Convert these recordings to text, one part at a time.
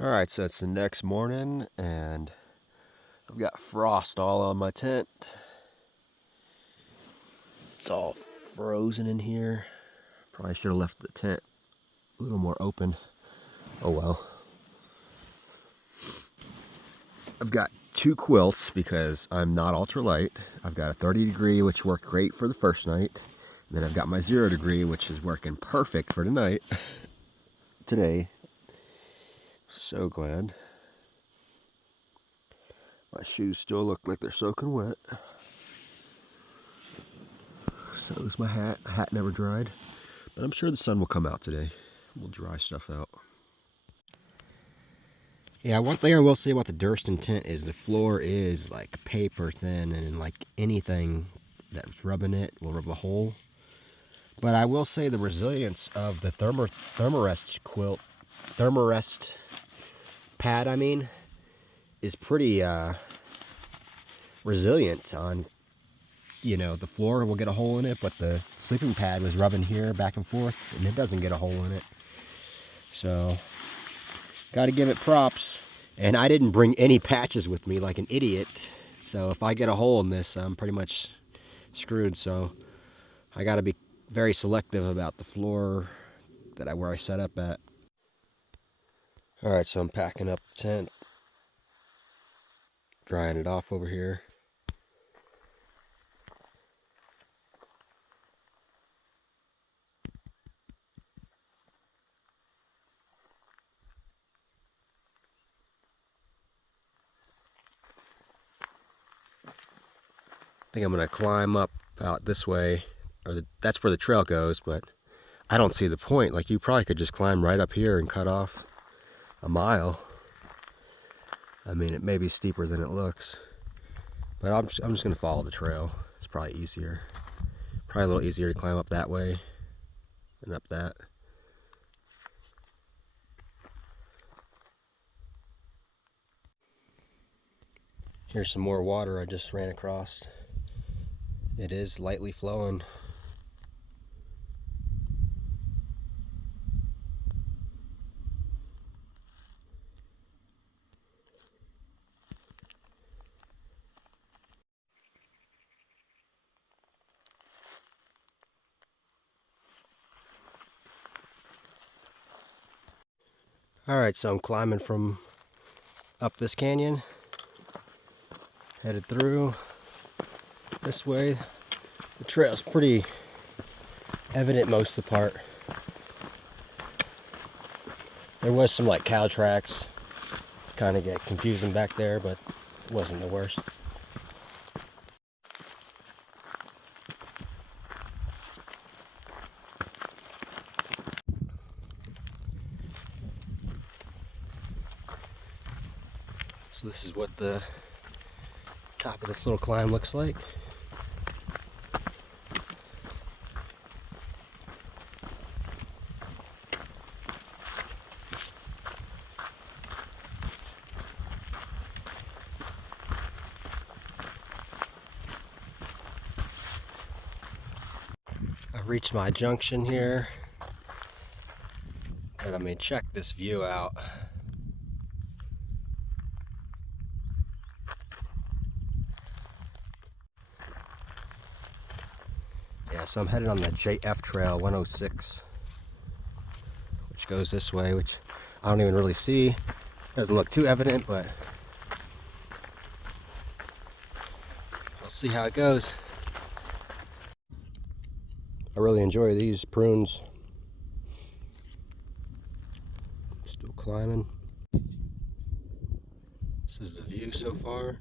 Alright, so it's the next morning and I've got frost all on my tent. It's all frozen in here. Probably should have left the tent a little more open. Oh well. I've got two quilts because I'm not ultralight. I've got a 30 degree, which worked great for the first night. And then I've got my 0 degree, which is working perfect for tonight. Today. So glad. My shoes still look like they're soaking wet. So is my hat. Hat never dried. But I'm sure the sun will come out today. We'll dry stuff out. Yeah, one thing I will say about the Durston tent is the floor is like paper thin, and like anything that's rubbing it will rub a hole. But I will say the resilience of the Thermarest quilt, Thermarest pad, is pretty resilient on, the floor will get a hole in it, but the sleeping pad was rubbing here back and forth, and it doesn't get a hole in it. So, got to give it props. And I didn't bring any patches with me like an idiot. So if I get a hole in this, I'm pretty much screwed. So I got to be very selective about the floor where I set up at. All right, so I'm packing up the tent, drying it off over here. I think I'm gonna climb up out this way, that's where the trail goes, but I don't see the point. Like, you probably could just climb right up here and cut off a mile. It may be steeper than it looks, but I'm just gonna follow the trail. It's probably easier. Probably a little easier to climb up that way than up that. Here's some more water I just ran across. It is lightly flowing. Alright, so I'm climbing from up this canyon, headed through this way. The trail's pretty evident most of the part. There was some like cow tracks, kind of get confusing back there, but it wasn't the worst. So this is what the top of this little climb looks like. I've reached my junction here, and check this view out. Yeah, so I'm headed on the JF Trail 106, which goes this way, which I don't even really see. Doesn't look too evident, but we'll see how it goes. I really enjoy these prunes. Still climbing. This is the view so far.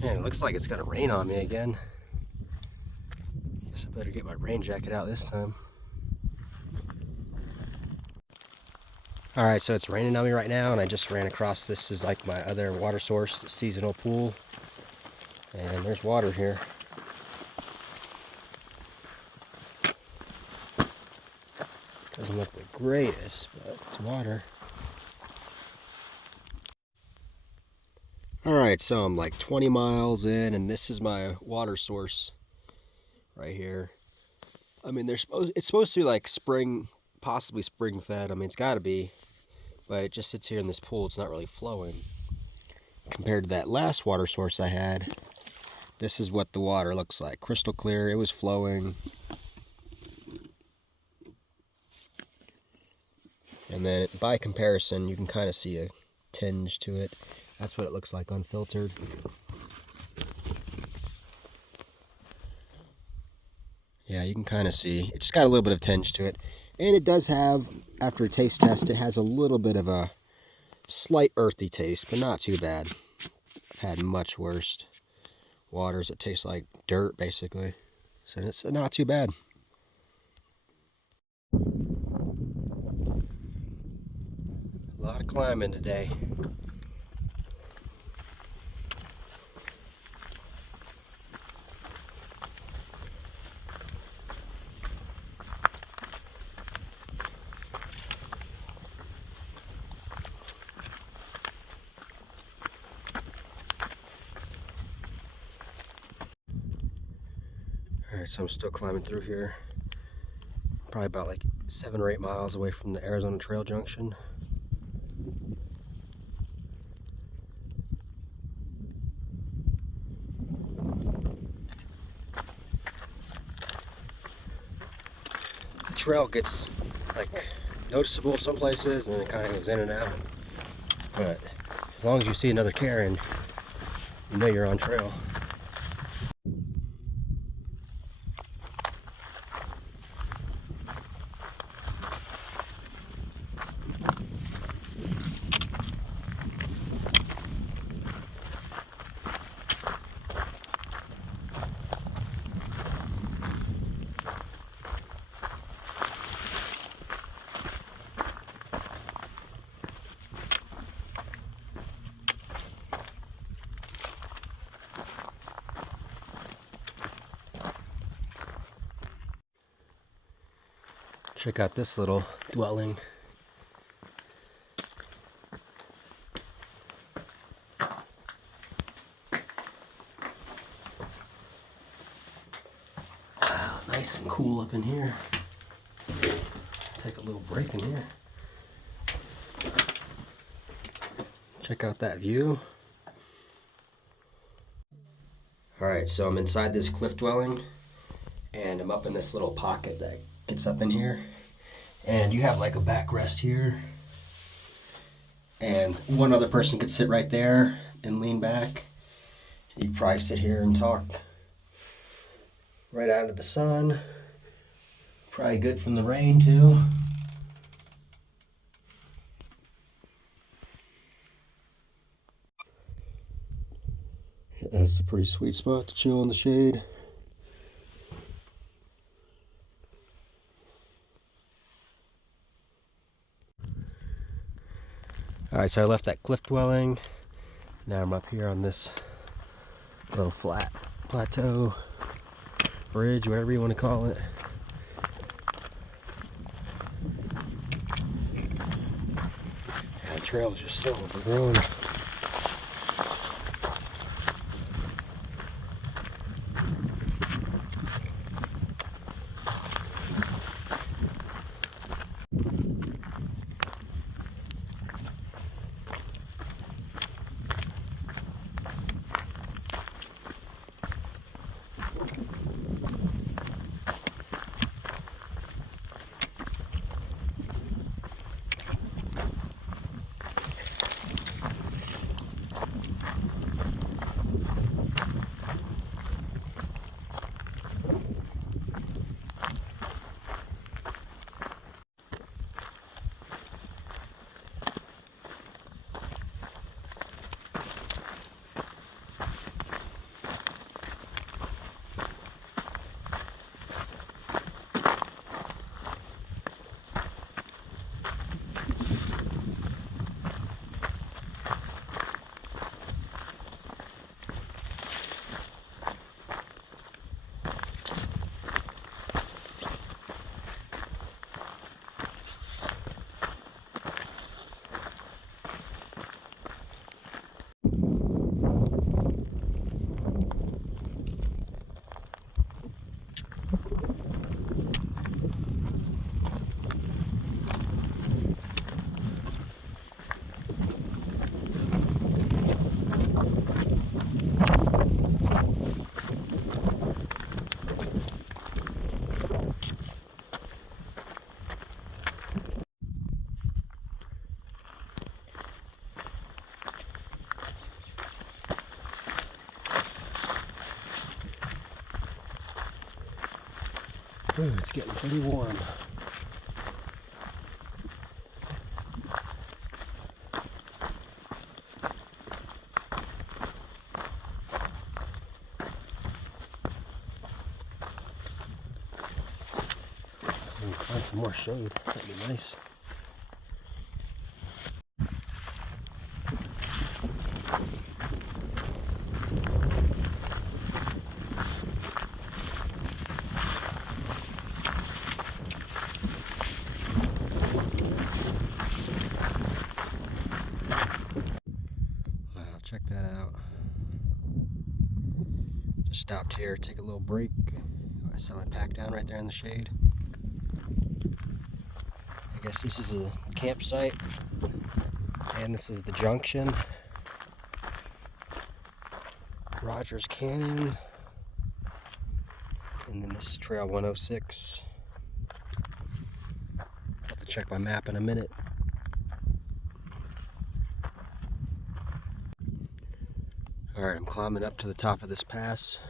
Man, it looks like it's gonna rain on me again. Guess I better get my rain jacket out this time. Alright, so it's raining on me right now, and I just ran across, this is like my other water source, the seasonal pool. And there's water here. Doesn't look the greatest, but it's water. Alright, so I'm like 20 miles in, and this is my water source. right here. I mean, it's supposed to be like spring, possibly spring fed. I mean, it's got to be, but it just sits here in this pool. It's not really flowing. Compared to that last water source I had, this is what the water looks like. Crystal clear. It was flowing. And then by comparison, you can kind of see a tinge to it. That's what it looks like unfiltered. Yeah, you can kind of see. It's got a little bit of tinge to it. And it does have, after a taste test, it has a little bit of a slight earthy taste, but not too bad. I've had much worse waters that taste like dirt, basically. So it's not too bad. A lot of climbing today. Alright, so I'm still climbing through here. Probably about like 7 or 8 miles away from the Arizona Trail Junction. The trail gets like noticeable some places and then it kind of goes in and out. But as long as you see another cairn, you know you're on trail. Check out this little dwelling. Wow, nice and cool up in here. Take a little break in here. Check out that view. Alright, so I'm inside this cliff dwelling and I'm up in this little pocket that gets up in here. And you have like a backrest here. And one other person could sit right there and lean back. You could probably sit here and talk right out of the sun. Probably good from the rain too. That's a pretty sweet spot to chill in the shade. Alright, so I left that cliff dwelling. Now I'm up here on this little flat plateau, bridge, whatever you want to call it. Yeah, the trail is just so overgrown. Ooh, it's getting pretty warm. So we can find some more shade. That'd be nice. Check that out. Just stopped here, take a little break. I set my pack down right there in the shade. I guess this is a campsite, and this is the junction. Rogers Canyon, and then this is Trail 106. I'll have to check my map in a minute. Alright, I'm climbing up to the top of this pass.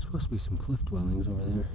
Supposed to be some cliff dwellings over there.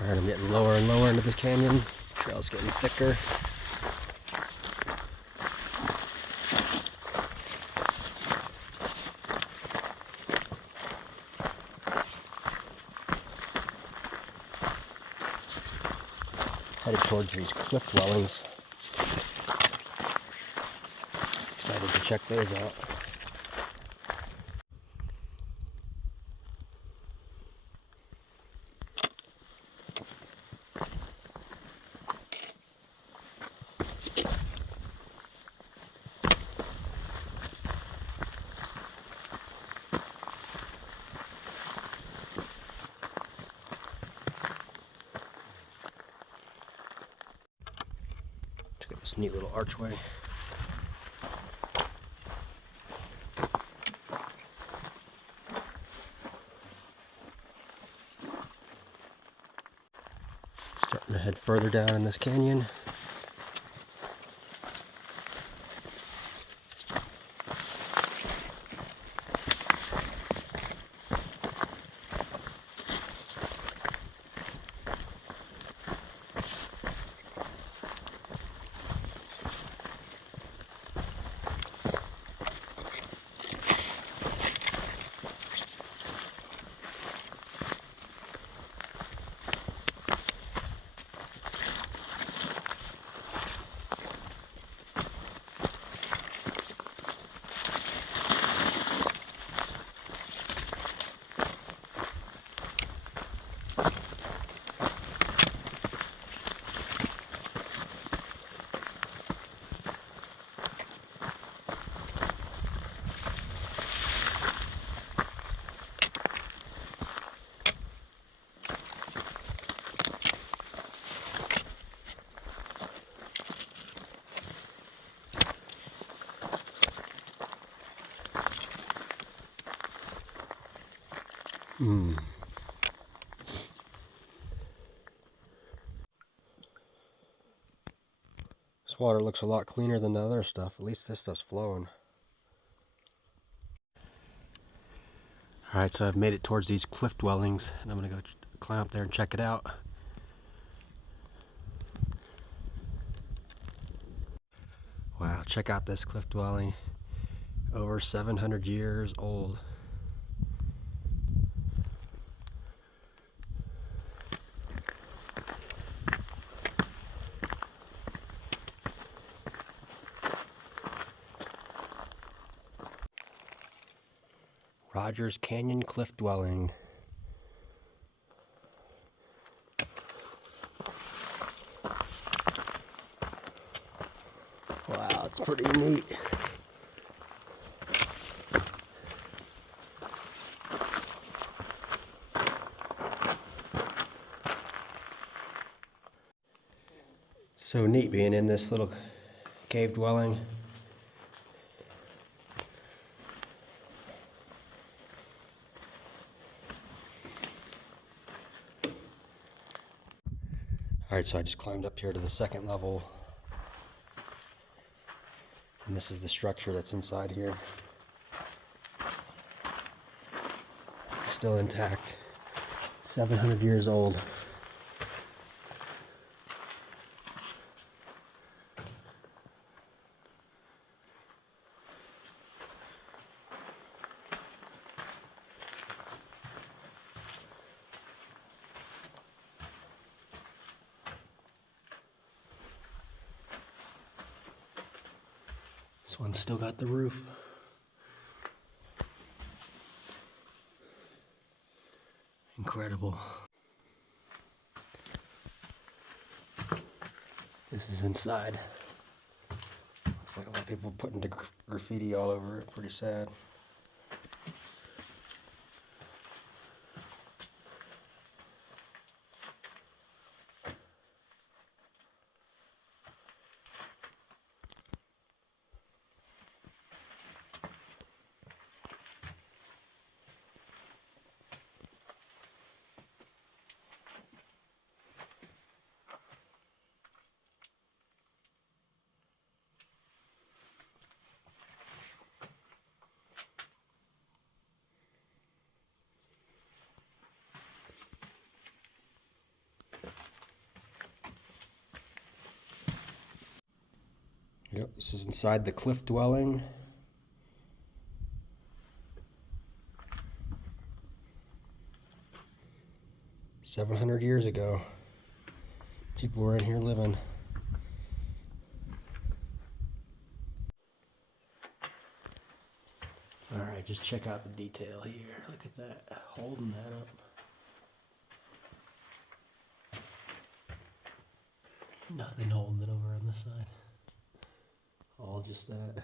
Alright, I'm getting lower and lower into the canyon. Trail's getting thicker. Headed towards these cliff dwellings. Excited to check those out. Check out this neat little archway. Starting to head further down in this canyon. Mm. This water looks a lot cleaner than the other stuff. At least this stuff's flowing. Alright, so I've made it towards these cliff dwellings, and I'm going to go climb up there and check it out. Wow, check out this cliff dwelling. Over 700 years old. Rogers Canyon Cliff Dwelling. Wow, it's pretty neat. So neat being in this little cave dwelling. Alright, so I just climbed up here to the second level. And this is the structure that's inside here. Still intact. 700 years old. This one's still got the roof. Incredible. This is inside. Looks like a lot of people putting the graffiti all over it. Pretty sad. Yep, this is inside the cliff dwelling. "700 years ago, people were in here living." Alright, just check out the detail here. Look at that, holding that up. Nothing holding it over on this side. All just that.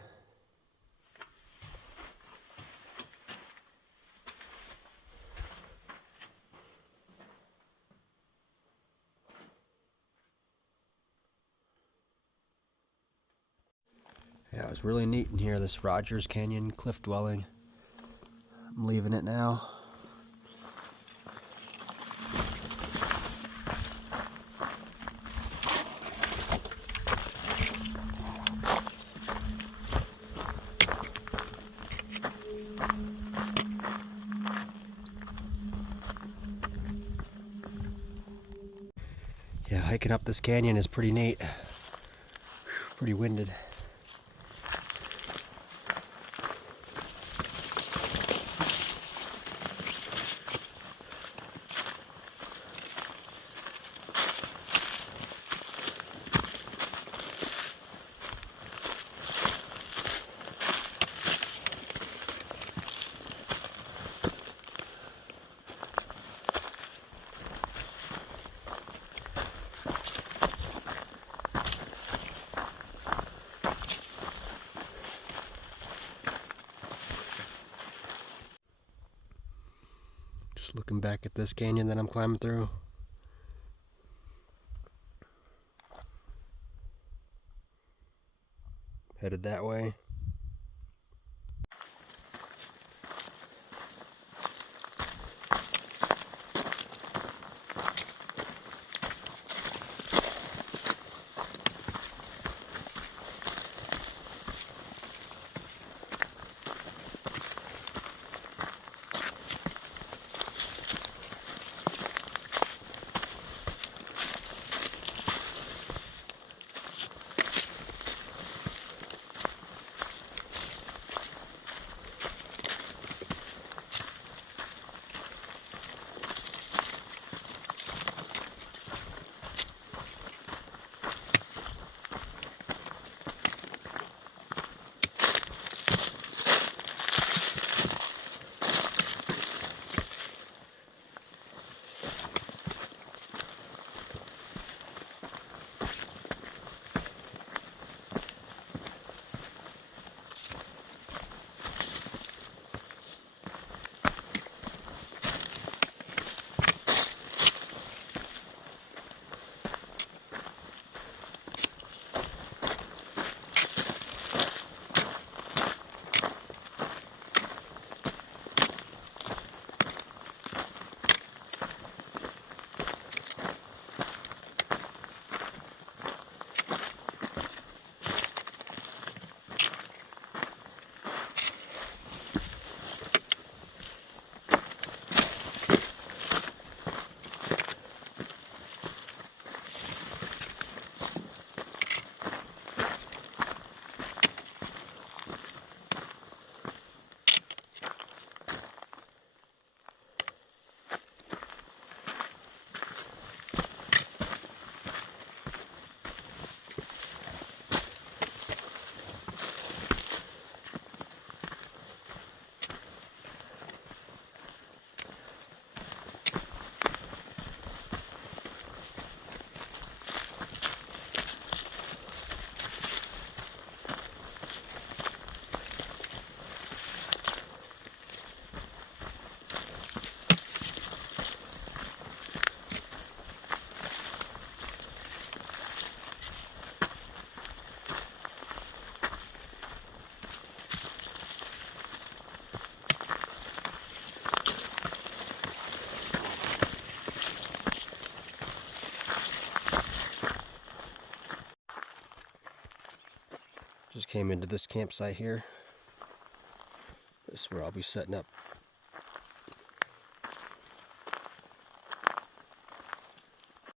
Yeah, it was really neat in here, this Rogers Canyon Cliff Dwelling. I'm leaving it now. Yeah, hiking up this canyon is pretty neat. Pretty winded. Just looking back at this canyon that I'm climbing through. Headed that way. Just came into this campsite here. This is where I'll be setting up